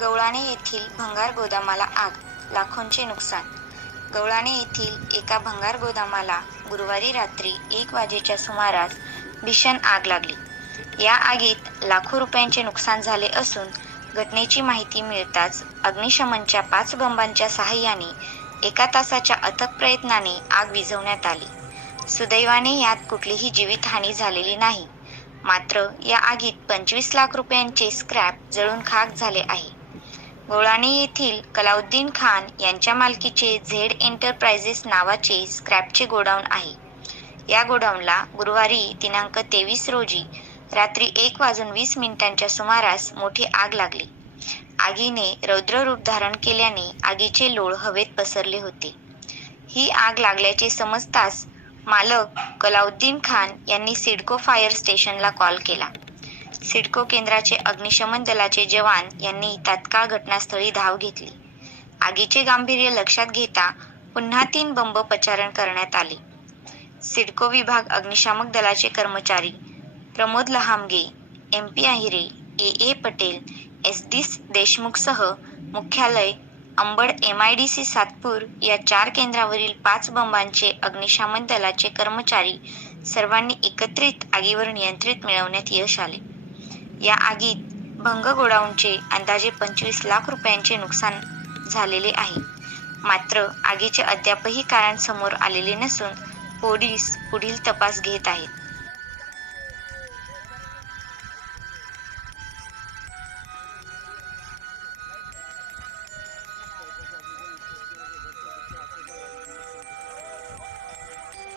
गवळाणे येथील भंगार गोदामाला आग, लाखोंचे नुकसान. गवळाणे येथील एका भंगार गोदामाला गुरुवारी रात्री 1 वाजेच्या सुमारास भीषण आग लागली. या आगीत लाखो रुपयांचे नुकसान झाले असून घटनेची माहिती मिळताच अग्निशमनच्या 5 बंबांच्या साहाय्याने 1 तासाच्या अथक प्रयत्नाने आग विझवण्यात आली. सुदैवाने यात कुठलीही जीवितहानी झालेली नाही. मात्र या आगीत 25 लाख रुपयांचे स्क्रॅप जळून खाक झाले आहे. गवळाणे येथील कलाउद्दीन खान यांच्या मालकीचे झेड एंटरप्राइजेस नावाचे स्क्रॅपचे गोडाऊन आहे. या गोडाऊनला गुरुवारी दिनांक 23 रोजी रात्री 1:20 सुमारास मोठी आग लागली. आगीने रौद्र रूप धारण केल्याने आगीचे लोळ हवेत पसरले होते. ही आग लागल्याचे समजताच मालक कलाउद्दीन खान यांनी सिडको फायर स्टेशनला कॉल केला. सिडको केंद्राचे अग्निशमन दलाचे जवान यांनी तात्काळ घटनास्थळी धाव घेतली. आगीचे गांभीर्य लक्षात घेता पुन्हा 3 बंब पचारण करण्यात आले. सिडको विभाग अग्निशामक दलाचे कर्मचारी प्रमोद लहामगे, MP आहिरे, AA पटेल, SD देशमुखसह मुख्यालय अंबड MIDC सातपूर या 4 केंद्रावरील 5 बंबांचे अग्निशमन दलाचे कर्मचारी सर्वांनी एकत्रित आगीवर नियंत्रण मिळवण्यात यश आले. या आगीत भंग गोडाऊनचे अंदाजे 25 लाख रुपयांचे नुकसान झालेले आहे. मात्र आगीचे अद्यापही कारण समोर आलेले नसून पोलीस पुढील तपास घेत आहेत.